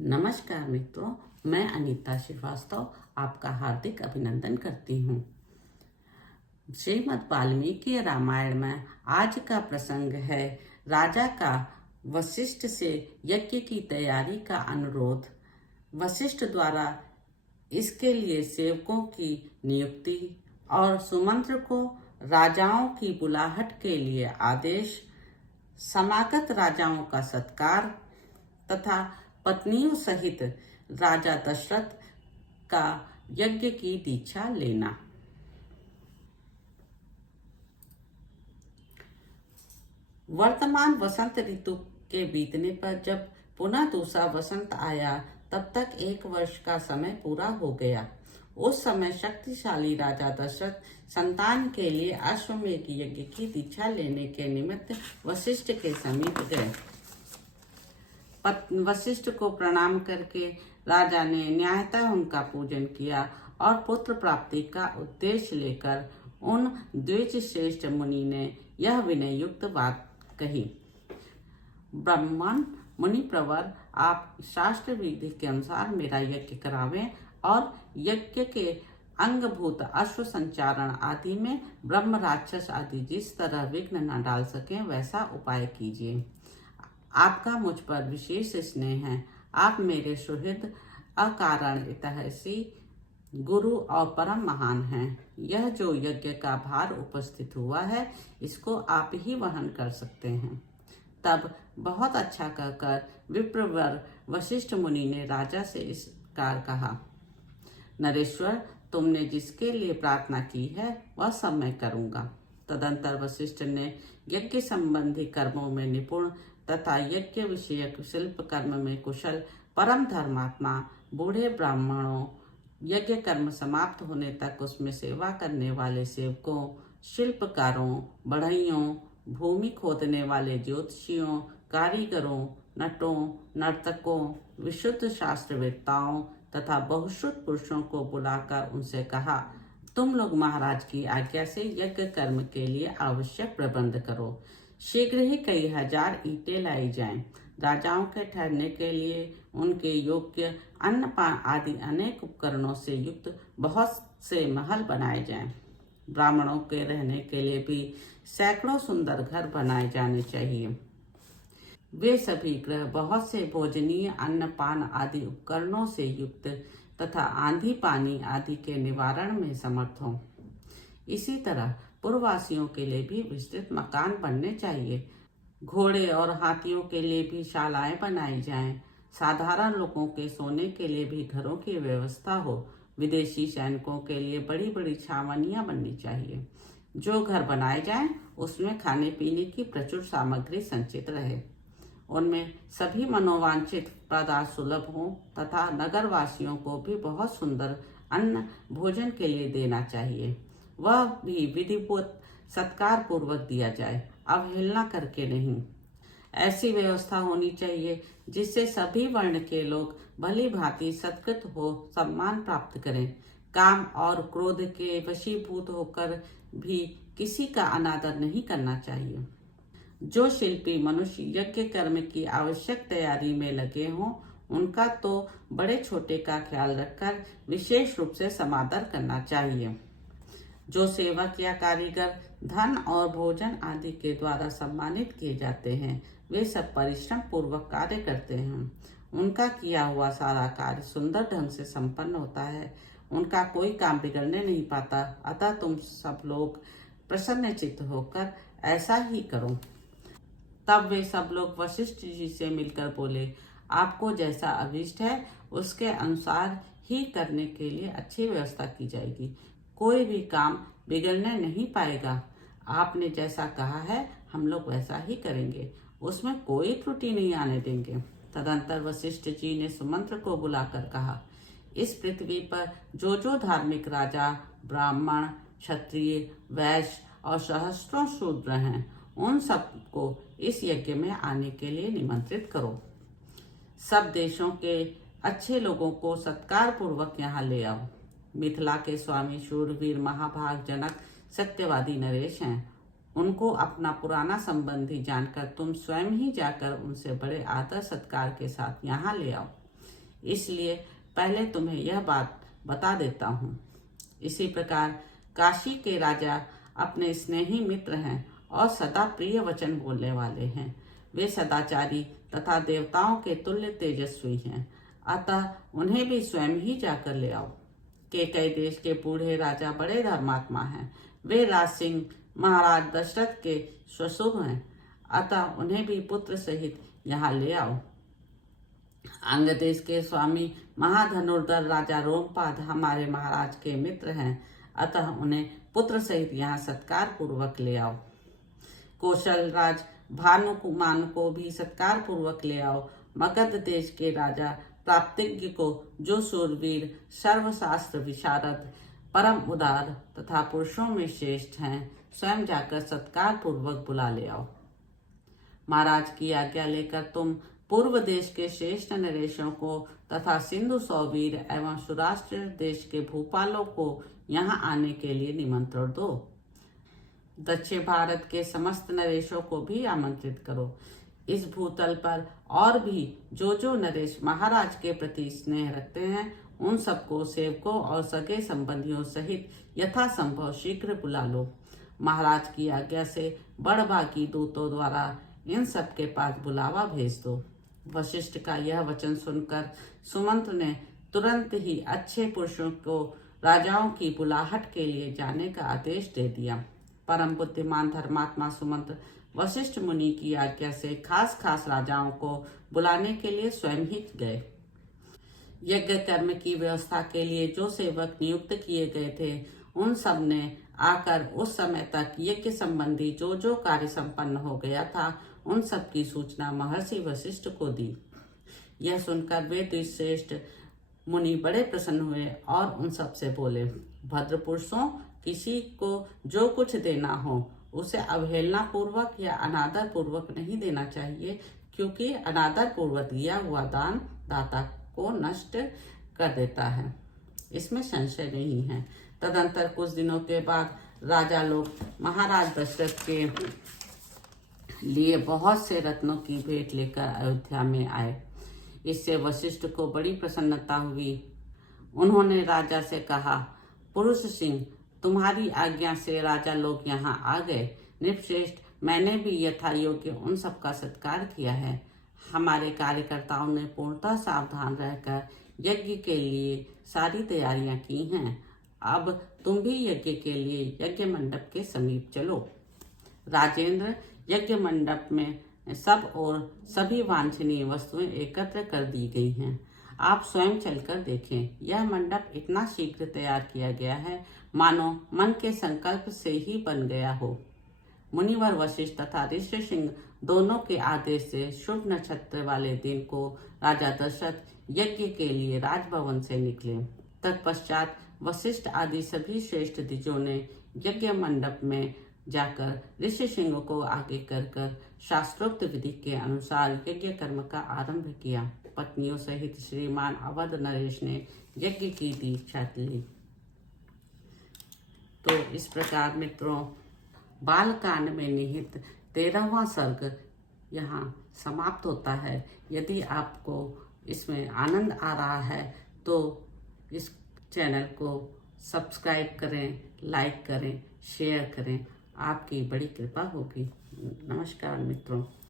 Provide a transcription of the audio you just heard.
नमस्कार मित्रों, मैं अनीता श्रीवास्तव आपका हार्दिक अभिनंदन करती हूँ। श्रीमद् वाल्मीकि रामायण में आज का प्रसंग है राजा का वशिष्ठ से यज्ञ की तैयारी का अनुरोध। वशिष्ठ द्वारा इसके लिए सेवकों की नियुक्ति और सुमंत्र को राजाओं की बुलाहट के लिए आदेश, समागत राजाओं का सत्कार तथा पत्नियों सहित राजा दशरथ का यज्ञ की दीक्षा लेना। वर्तमान वसंत ऋतु के बीतने पर जब पुनः दूसरा वसंत आया तब तक 1 वर्ष का समय पूरा हो गया। उस समय शक्तिशाली राजा दशरथ संतान के लिए अश्वमेध यज्ञ की दीक्षा लेने के निमित्त वशिष्ठ के समीप गए। वशिष्ठ को प्रणाम करके राजा ने न्यायतः उनका पूजन किया और पुत्र प्राप्ति का उद्देश्य लेकर उन द्विज श्रेष्ठ मुनि ने यह विनय युक्त बात कही। ब्राह्मण मुनि प्रवर, आप शास्त्र विधि के अनुसार मेरा यज्ञ करावें और यज्ञ के अंगभूत अश्व संचारण आदि में ब्रह्म राक्षस आदि जिस तरह विघ्न न डाल सकें वैसा उपाय कीजिए। आपका मुझ पर विशेष स्नेह है। आप मेरे सुहृद, अकारण हितैषी, गुरु और परम महान हैं। यह जो यज्ञ का भार उपस्थित हुआ है इसको आप ही वहन कर सकते हैं। तब बहुत अच्छा कहकर विप्रवर वशिष्ठ मुनि ने राजा से इस प्रकार कहा, नरेश्वर, तुमने जिसके लिए प्रार्थना की है वह सब मैं करूँगा। तदंतर वशिष्ठ ने यज्ञ संबंधी कर्मों में निपुण तथा यज्ञ विषयक शिल्प कर्म में कुशल परम धर्मात्मा बूढ़े ब्राह्मणों, यज्ञ कर्म समाप्त होने तक उसमें सेवा करने वाले सेवकों, शिल्पकारों, बढ़इयों, भूमि खोदने वाले ज्योतिषियों, कारीगरों, नटों, नर्तकों, विशुद्ध शास्त्रवेत्ताओं तथा बहुश्रुत पुरुषों को बुलाकर उनसे कहा, तुम लोग महाराज की आज्ञा से यज्ञ कर्म के लिए आवश्यक प्रबंध करो। शीघ्र ही कई हजार ईंटें लाई जाएं। राजाओं के ठहरने के लिए उनके योग्य अन्नपान आदि अनेक उपकरणों से युक्त बहुत से महल बनाए जाएं। ब्राह्मणों के रहने के लिए भी सैकड़ों सुंदर घर बनाए जाने चाहिए। वे सभी गृह बहुत से भोजनीय अन्नपान आदि उपकरणों से युक्त तथा आंधी पानी आदि के निवारण में समर्थ हों। इसी तरह पूर्ववासियों के लिए भी विस्तृत मकान बनने चाहिए। घोड़े और हाथियों के लिए भी शालाएं बनाई जाएं। साधारण लोगों के सोने के लिए भी घरों की व्यवस्था हो। विदेशी सैनिकों के लिए बड़ी बड़ी छावनियां बननी चाहिए। जो घर बनाए जाएं उसमें खाने पीने की प्रचुर सामग्री संचित रहे। उनमें सभी मनोवांछित पदार्थ सुलभ हों तथा नगरवासियों को भी बहुत सुंदर अन्न भोजन के लिए देना चाहिए। वह भी विधिपूर्वक सत्कार पूर्वक दिया जाए, अवहेलना करके नहीं। ऐसी व्यवस्था होनी चाहिए जिससे सभी वर्ण के लोग भली भांति सत्कृत हो सम्मान प्राप्त करें। काम और क्रोध के वशीभूत होकर भी किसी का अनादर नहीं करना चाहिए। जो शिल्पी मनुष्य यज्ञ कर्म की आवश्यक तैयारी में लगे हों उनका तो बड़े छोटे का ख्याल रखकर विशेष रूप से समादर करना चाहिए। जो सेवक या कारीगर धन और भोजन आदि के द्वारा सम्मानित किए जाते हैं वे सब परिश्रम पूर्वक कार्य करते हैं। उनका किया हुआ सारा कार्य सुंदर ढंग से संपन्न होता है। उनका कोई काम बिगड़ने नहीं पाता। अतः तुम सब लोग प्रसन्नचित्त होकर ऐसा ही करो। तब वे सब लोग वशिष्ठ जी से मिलकर बोले, आपको जैसा अभीष्ट है उसके अनुसार ही करने के लिए अच्छी व्यवस्था की जाएगी। कोई भी काम बिगड़ने नहीं पाएगा। आपने जैसा कहा है हम लोग वैसा ही करेंगे, उसमें कोई त्रुटि नहीं आने देंगे। तदंतर वशिष्ठ जी ने सुमंत्र को बुलाकर कहा, इस पृथ्वी पर जो जो धार्मिक राजा, ब्राह्मण, क्षत्रिय, वैश्य और सहस्त्रों शूद्र हैं उन सबको इस यज्ञ में आने के लिए निमंत्रित करो। सब देशों के अच्छे लोगों को सत्कार पूर्वक यहाँ ले आओ। मिथिला के स्वामी शूरवीर महाभाग जनक सत्यवादी नरेश हैं। उनको अपना पुराना संबंधी जानकर तुम स्वयं ही जाकर उनसे बड़े आदर सत्कार के साथ यहाँ ले आओ। इसलिए पहले तुम्हें यह बात बता देता हूँ। इसी प्रकार काशी के राजा अपने स्नेही मित्र हैं और सदा प्रिय वचन बोलने वाले हैं। वे सदाचारी तथा देवताओं के तुल्य तेजस्वी हैं, अतः उन्हें भी स्वयं ही जाकर ले आओ। केकई देश के बूढ़े राजा बड़े धर्मात्मा हैं। वे राज सिंह महाराज दशरथ के स्वशुभ हैं, अतः उन्हें भी पुत्र सहित यहाँ ले आओ। अंग देश के स्वामी महाधनुर्धर राजा रोमपाद हमारे महाराज के मित्र हैं, अतः उन्हें पुत्र सहित यहाँ सत्कार पूर्वक ले आओ। कौशल राज भानुकुमान को भी सत्कार पूर्वक ले आओ। मगध देश के राजा प्राप्तिज्ञ को, जो शूरवीर सर्वशास्त्र विशारद परम उदार तथा पुरुषों में श्रेष्ठ हैं, स्वयं जाकर सत्कार पूर्वक बुला ले आओ। महाराज की आज्ञा लेकर तुम पूर्व देश के श्रेष्ठ नरेशों को तथा सिंधु सौवीर एवं सुराष्ट्र देश के भूपालों को यहाँ आने के लिए निमंत्रण दो। दक्षिण भारत के समस्त नरेशों को भी आमंत्रित करो। इस भूतल पर और भी जो नरेश महाराज के प्रति स्नेह रखते हैं, उन सबको सेवकों और सगे संबंधियों सहित यथासंभव शीघ्र बुला लो। महाराज की आज्ञा से बड़भागी दूतों द्वारा इन सब के पास बुलावा भेज दो। वशिष्ठ का यह वचन सुनकर सुमंत ने तुरंत ही अच्छे पुरुषों को राजाओं की बुलाहट के लिए जाने का आदेश दे दिया। परम बुद्धिमान धर्मात्मा सुमंत वशिष्ठ मुनि की आज्ञा से खास राजाओं को बुलाने के लिए स्वयं ही गए। यज्ञ कर्म की व्यवस्था के लिए जो सेवक नियुक्त किए गए थे, उन सब ने आकर उस समय तक यज्ञ संबंधी जो कार्य संपन्न हो गया था, उन सब की सूचना महर्षि वशिष्ठ को दी। यह सुनकर वे द्विश्रेष्ठ मुनि बड़े प्रसन्न हुए और उन सब से बोले, भद्र पुरुषों, किसी को जो कुछ देना हो उसे अवहेलना पूर्वक या अनादर पूर्वक नहीं देना चाहिए, क्योंकि अनादर पूर्वक दिया हुआ दान दाता को नष्ट कर देता है, इसमें संशय नहीं है। तदंतर कुछ दिनों के बाद राजा लोग महाराज दशरथ के लिए बहुत से रत्नों की भेंट लेकर अयोध्या में आए। इससे वशिष्ठ को बड़ी प्रसन्नता हुई। उन्होंने राजा से कहा, पुरुष सिंह, तुम्हारी आज्ञा से राजा लोग यहाँ आ गए। नृपश्रेष्ठ, मैंने भी यथा योग्य उन सबका सत्कार किया है। हमारे कार्यकर्ताओं ने पूर्णतः सावधान रहकर यज्ञ के लिए सारी तैयारियां की हैं। अब तुम भी यज्ञ के लिए यज्ञ मंडप के समीप चलो। राजेंद्र, यज्ञ मंडप में सब और सभी वांछनीय वस्तुएं एकत्र कर दी गई हैं। आप स्वयं चलकर देखें। यह मंडप इतना शीघ्र तैयार किया गया है, मानो मन के संकल्प से ही बन गया हो। मुनिवर वशिष्ठ तथा ऋषि सिंह दोनों के आदेश से शुभ नक्षत्र वाले दिन को राजा दशरथ यज्ञ के लिए राजभवन से निकले। तत्पश्चात वशिष्ठ आदि सभी श्रेष्ठ द्विजों ने यज्ञ मंडप में जाकर ऋषि सिंह को आगे कर शास्त्रोक्त विधि के अनुसार यज्ञ कर्म का आरंभ किया। पत्नियों सहित श्रीमान अवध नरेश ने यज्ञ की दीक्षा ली। तो इस प्रकार मित्रों, बालकांड में निहित 13वां सर्ग यहाँ समाप्त होता है। यदि आपको इसमें आनंद आ रहा है तो इस चैनल को सब्सक्राइब करें, लाइक करें, शेयर करें। आपकी बड़ी कृपा होगी। नमस्कार मित्रों।